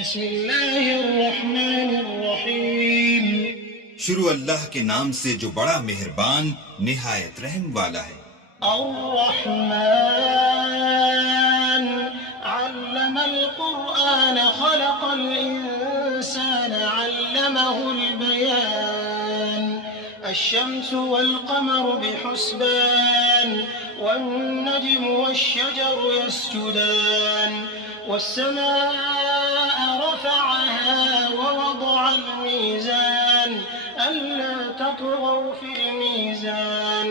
بسم اللہ الرحمن الرحیم. شروع اللہ کے نام سے جو بڑا مہربان نہایت رحم والا ہے. الرحمن علم القرآن خلق الإنسان علمه البيان. الشمس والقمر بحسبان والنجم والشجر يسجدان والسماء رفعها ووضع الميزان ألا تطغوا في الميزان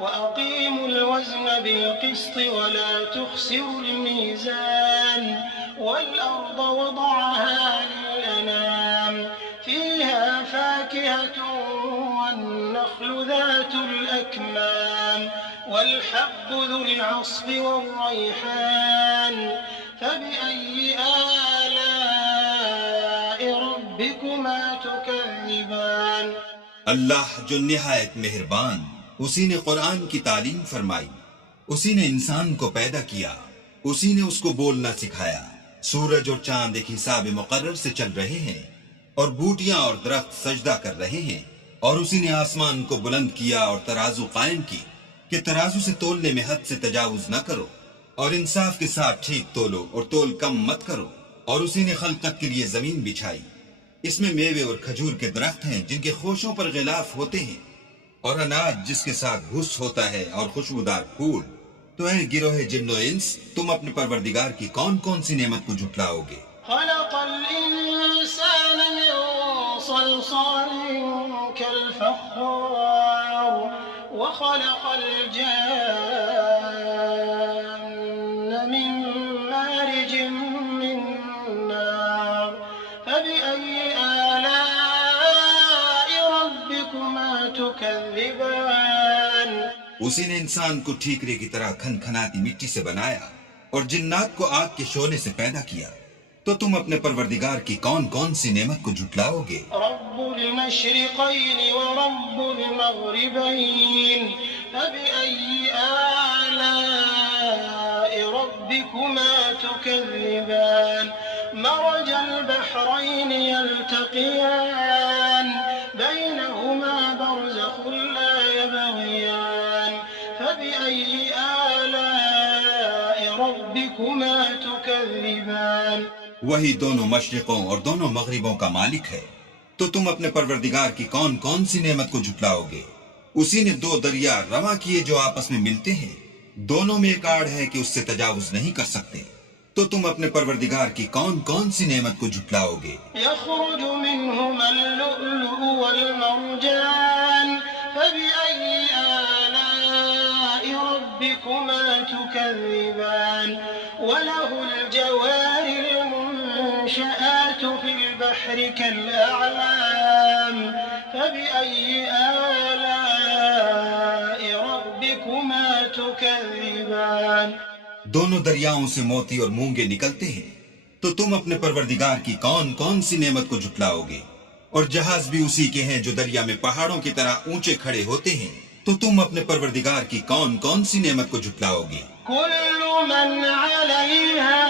وأقيموا الوزن بالقسط ولا تخسروا الميزان والأرض وضعها للأنام فيها فاكهة والنخل ذات الأكمام والحب ذو العصف والريحان فبأي آلاء ربكما تكذبان. اللہ جو نہایت مہربان، اسی نے قرآن کی تعلیم فرمائی، اسی نے انسان کو پیدا کیا، اسی نے اس کو بولنا سکھایا. سورج اور چاند ایک حساب مقرر سے چل رہے ہیں اور بوٹیاں اور درخت سجدہ کر رہے ہیں. اور اسی نے آسمان کو بلند کیا اور ترازو قائم کی کہ ترازو سے تولنے میں حد سے تجاوز نہ کرو اور انصاف کے ساتھ ٹھیک تولو اور تول کم مت کرو. اور اسی نے خلقت کے لیے زمین بچھائی، اس میں میوے اور کھجور کے درخت ہیں جن کے خوشوں پر غلاف ہوتے ہیں، اور اناج جس کے ساتھ بھس ہوتا ہے اور خوشبودار پھول. تو اے گروہ جن و انس، تم اپنے پروردگار کی کون کون سی نعمت کو جھٹلاؤ گے؟ خلق الإنسان من صلصال كالفخار وخلق الجان من مارج من نار فبأي آلاء ربكما تكذبان. اسی نے انسان کو ٹھیکرے کی طرح کھن کھناتی مٹی سے بنایا اور جنات کو آگ کے شعلے سے پیدا کیا. تو تم اپنے پروردگار کی کون کون سی نعمت کو جھٹلاؤ گے؟ رب المشرقين ورب المغربين فبأي آلاء ربكما تكذبان. مرج البحرين يلتقيان بينهما برزخ لا يبغيان فبأي آلاء ربكما تكذبان. وہی دونوں مشرقوں اور دونوں مغربوں کا مالک ہے. تو تم اپنے پروردگار کی کون کون سی نعمت کو جھٹلاؤ گے؟ اسی نے دو دریا رواں کیے جو آپس میں ملتے ہیں، دونوں میں ایک آڑ ہے کہ اس سے تجاوز نہیں کر سکتے. تو تم اپنے پروردگار کی کون کون سی نعمت کو جھٹلاؤ گے؟ يخرج منهما اللؤلؤ والمرجان فبأي آلاء ربكما تكذبان. وله الجوار المنشآت في البحر كالأعلام فبأي آلاء ربكما تكذبان. دونوں دریاؤں سے موتی اور مونگے نکلتے ہیں. تو تم اپنے پروردگار کی کون کون سی نعمت کو جھٹلاؤ گے؟ اور جہاز بھی اسی کے ہیں جو دریا میں پہاڑوں کی طرح اونچے کھڑے ہوتے ہیں. تو تم اپنے پروردگار کی کون کون سی نعمت کو جھٹلاؤ گے؟ كل من عليها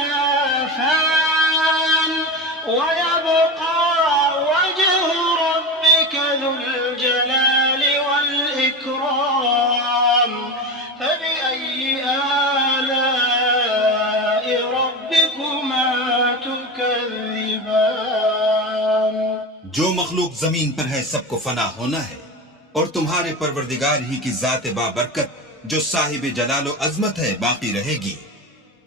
فان ويبقى وجه ربك ذو الجلال والإكرام فبأي آلاء ربكما تكذبان. جو مخلوق زمین پر ہے سب کو فنا ہونا ہے، اور تمہارے پروردگار ہی کی ذات بابرکت جو صاحب جلال و عظمت ہے باقی رہے گی.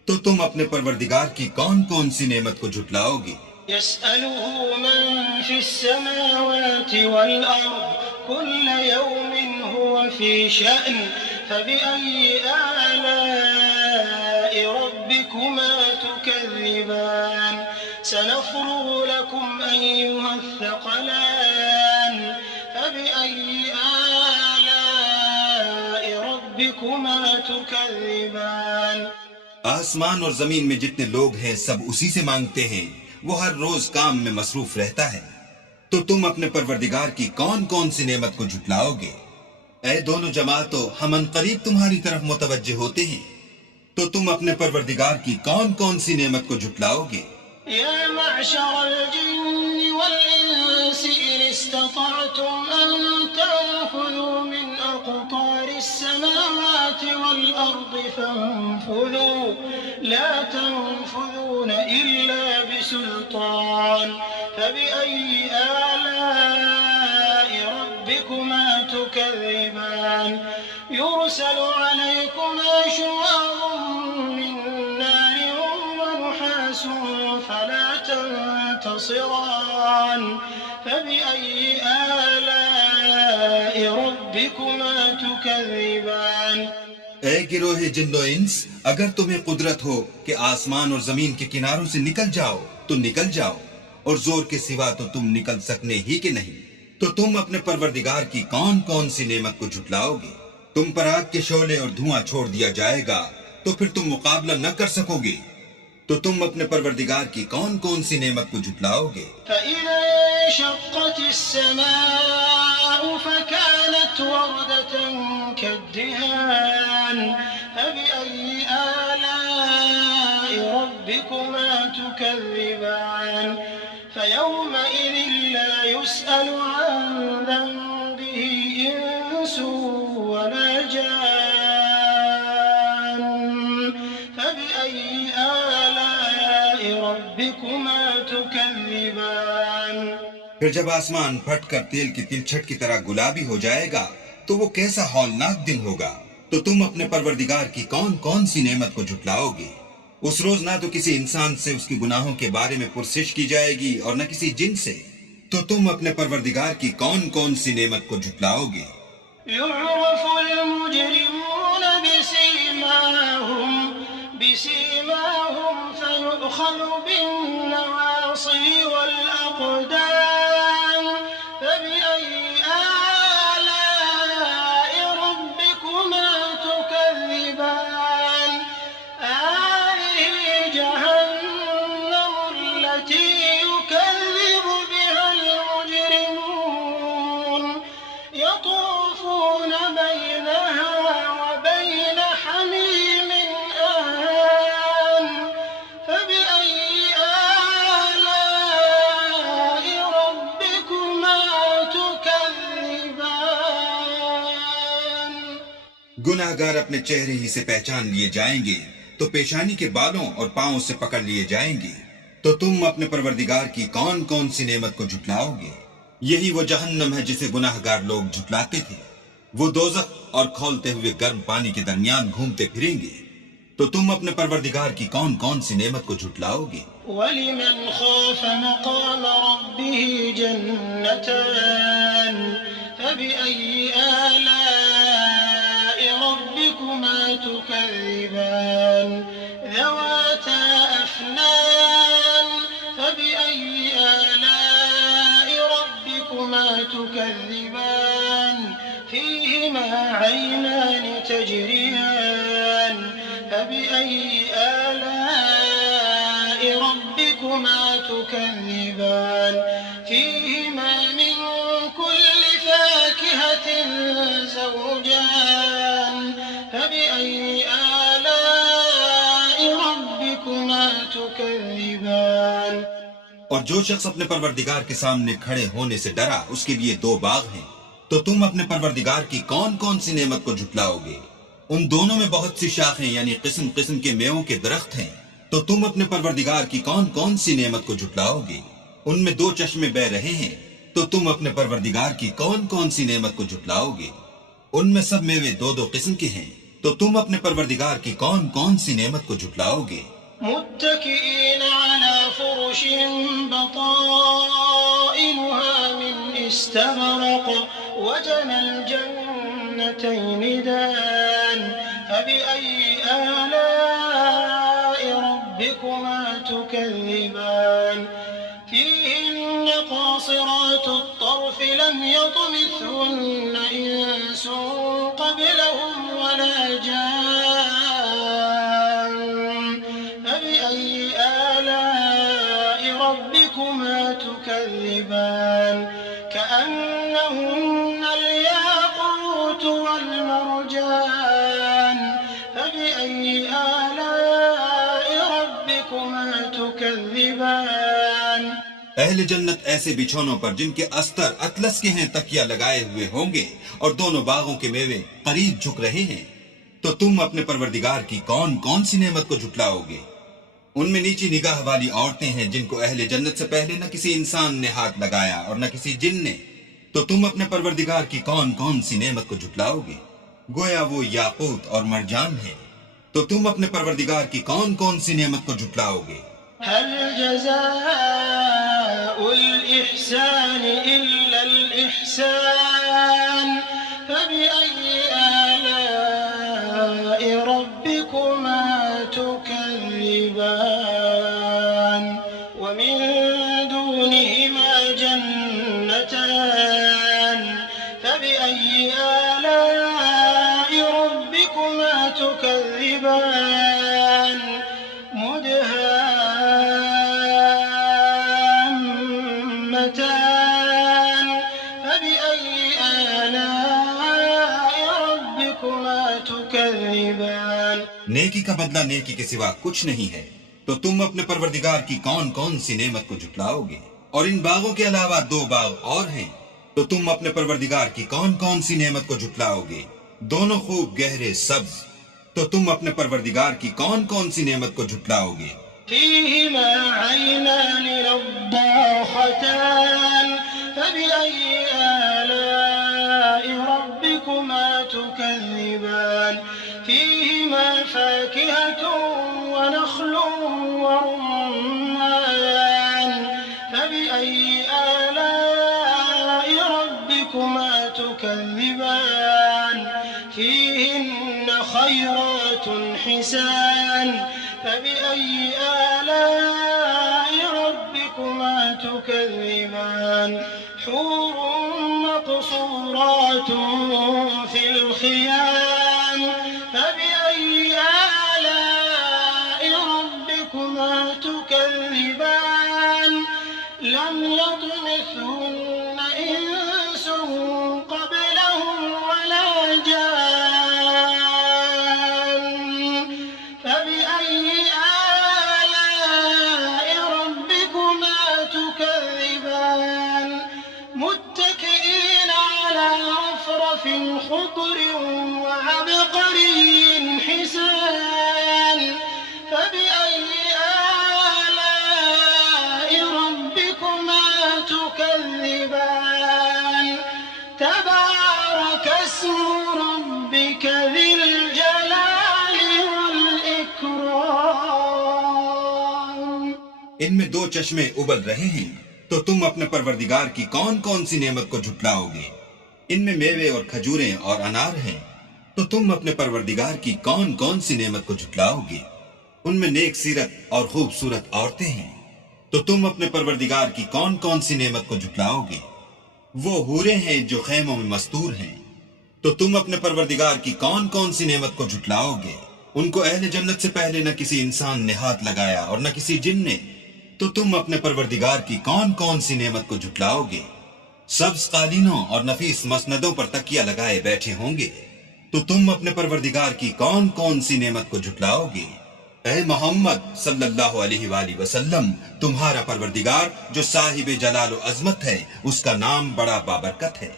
تو تم اپنے پروردگار کی کون کون سی نعمت کو جھٹلاؤ گے؟ يسأله من في السماوات والأرض كل يوم هو في شأن فبأي آلاء ربكما تكذبان. سنفرغ لكم أيها الثقلان فبأي آلاء ربكما تكذبان. آسمان اور زمین میں جتنے لوگ ہیں سب اسی سے مانگتے ہیں، وہ ہر روز کام میں مصروف رہتا ہے. تو تم اپنے پروردگار کی کون کون سی نعمت کو جھٹلاؤ گے؟ اے دونوں جماعتوں، ہم عنقریب تمہاری طرف متوجہ ہوتے ہیں. تو تم اپنے پروردگار کی کون کون سی نعمت کو جھٹلاؤ گے؟ يا معشر الجن والإنس إن استطعتم أن تنفذوا من أقطار السماوات والأرض فانفذوا لا تنفذون إلا بسلطان فبأي آلاء ربكما تكذبان يرسل عليكما شواظ من نار ونحاس فلا تنتصران فبأي آلاء ربكما تكذبان اے گروہ جن و انس، اگر تمہیں قدرت ہو کہ آسمان اور زمین کے کناروں سے نکل جاؤ تو نکل جاؤ، اور زور کے سوا تو تم نکل سکنے ہی کہ نہیں، تو تم اپنے پروردگار کی کون کون سی نعمت کو جھٹلاؤ گے؟ تم پر آگ کے شعلے اور دھواں چھوڑ دیا جائے گا تو پھر تم مقابلہ نہ کر سکو گے، تو تم اپنے پروردگار کی کون کون سی نعمت کو جھٹلاؤ گے؟ فَإِذَا انشَقَّتِ السَّمَاءُ فَكَانَتْ وَرْدَةً كَالدِّهَانِ فَبِأَيِّ آلَاءِ رَبِّكُمَا تُكَذِّبَانِ فَيَوْمَئِذٍ لَا يُسْأَلُ عَن ذَنبِهِ إِنسٌ وَلَا جَانٌّ فَبِأَيِّ آلَاءِ رَبِّكُمَا تُكَذِّبَانِ پھر جب آسمان پھٹ کر تیل کی تلچھٹ کی طرح گلابی ہو جائے گا تو وہ کیسا ہولناک دن ہوگا، تو تم اپنے پروردگار کی کون کون سی نعمت کو جھٹلاؤ گے؟ اس روز نہ تو کسی انسان سے اس کی گناہوں کے بارے میں پرسش کی جائے گی اور نہ کسی جن سے، تو تم اپنے پروردگار کی کون کون سی نعمت کو جھٹلاؤ گے؟ يعرف المجرمون بسيماهم فيؤخذ بالنواصي والأقدام فبأي آلاء ربكما تكذبان هذه جهنم التي يكذب بها المجرمون يطوفون بينها وبين حميم آن فبأي آلاء ربكما تكذبان گناہ گار اپنے چہرے ہی سے پہچان لیے جائیں گے تو پیشانی کے بالوں اور پاؤں سے پکڑ لیے جائیں گے، تو تم اپنے پروردگار کی کون کون سی نعمت کو جھٹلاؤ گے؟ یہی وہ جہنم ہے جسے گناہ گار لوگ جھٹلاتے تھے، وہ دوزخ اور کھولتے ہوئے گرم پانی کے درمیان گھومتے پھریں گے، تو تم اپنے پروردگار کی کون کون سی نعمت کو جھٹلاؤ گے؟ ولمن خاف مقام ربه جنتان فبأي آلاء ربكما تكذبان ذواتا أفنان فبأي آلاء ربكما تكذبان فيهما عينان تجريان فبأي آلاء ربكما تكذبان فيهما من كل فاكهة زوجان فبأي آلاء ربكما تكذبان اور جو شخص اپنے پروردگار کے سامنے کھڑے ہونے سے ڈرا اس کے لیے دو باغ ہیں، تو تم اپنے پروردگار کی کون کون سی نعمت کو جھٹلاؤ گے؟ ان دونوں میں بہت سی شاخیں یعنی قسم قسم کے میووں کے درخت ہیں، تو تم اپنے پروردگار کی کون کون سی نعمت کو جھٹلاؤ گے؟ ان میں دو چشمے بہ رہے ہیں، تو تم اپنے پروردگار کی کون کون سی نعمت کو جھٹلاؤ گے؟ ان میں سب میوے دو دو قسم کے ہیں، تو تم اپنے پروردگار کی کون کون سی نعمت کو جھٹلاؤ گے؟ متكئين على فرش بطائنها من استبرق وجنى الجنتين دان فبأي آلاء ربكما تكذبان فيهن قاصرات الطرف لم يطمثهن إنس قبلهم ولا جان فبأي آلاء ربكما تكذبان كأنهن الياقوت والمرجان فبأي آلاء ربكما تكذبان اہل جنت ایسے بچھونوں پر جن کے استر اطلس کے ہیں تکیہ لگائے ہوئے ہوں گے اور دونوں باغوں کے میوے قریب جھک رہے ہیں. تو تم اپنے پروردگار کی کون کون سی نعمت کو جھٹلاؤ گے؟ ان میں نیچی نگاہ والی عورتیں ہیں جن کو اہل جنت سے پہلے نہ کسی انسان نے ہاتھ لگایا اور نہ کسی جن نے. تو تم اپنے پروردگار کی کون کون سی نعمت کو جھٹلاؤ گے؟ گویا وہ یاقوت اور مرجان ہے. تو تم اپنے پروردگار کی کون کون سی نعمت کو جھٹلاؤ گے؟ هل جزاء الإحسان إلا الإحسان فبأي آلاء ربكما تكذبان ومن دونهما جنتان فبأي آلاء ربكما تكذبان مدهامتان فبأي آلاء ربكما تكذبان. نیکی کا بدلہ نیکی کے سوا کچھ نہیں ہے. تو تم اپنے پروردگار کی کون کون سی نعمت کو جھٹلاؤ گے؟ اور ان باغوں کے علاوہ 2 باغ اور ہیں. تو تم اپنے پروردگار کی کون کون سی نعمت کو جھٹلاؤ گے؟ دونوں خوب گہرے سبز. تو تم اپنے پروردگار کی کون کون سی نعمت کو جھٹلاؤ گے؟ فيهما عينان نضاختان فبأي آلاء ربكما تكذبان فيهما فاكهة ونخل ورمان فبأي آلاء ربكما تكذبان فيهن خيرات حسان فبأي آلاء ربكما تكذبان حور مقصورات في الخيام فبأي آلاء ربكما تكذبان لم يطمثهن إنس قبلهم ولا جان فبأي آلاء ربكما تكذبان متكئين على رفرف خضر وعبقري حسان فبأي آلاء ربكما تكذبان تبارك اسم ربك ذي الجلال والإكرام. ان میں 2 چشمے ابل رہے ہیں. تو تم اپنے پروردگار کی کون کون سی نعمت کو جھٹلاؤ گے؟ ان میں میوے اور کھجوریں اور انار ہیں. تو تم اپنے پروردگار کی کون کون سی نعمت کو جھٹلاؤ گے؟ ان میں نیک سیرت اور خوبصورت عورتیں ہیں. تو تم اپنے پروردگار کی کون کون سی نعمت کو جھٹلاؤ گے؟ وہ حوریں ہیں جو خیموں میں مستور ہیں. تو تم اپنے پروردگار کی کون کون سی نعمت کو جھٹلاؤ گے؟ ان کو اہل جنت سے پہلے نہ کسی انسان نے ہاتھ لگایا اور نہ کسی جن نے. تو تم اپنے پروردگار کی کون کون سی نعمت کو جھٹلاؤ گے؟ سبز قالینوں اور نفیس مسندوں پر تکیہ لگائے بیٹھے ہوں گے. تو تم اپنے پروردگار کی کون کون سی نعمت کو جھٹلاؤ گے؟ اے محمد صلی اللہ علیہ وآلہ وسلم، تمہارا پروردگار جو صاحب جلال و عظمت ہے، اس کا نام بڑا بابرکت ہے.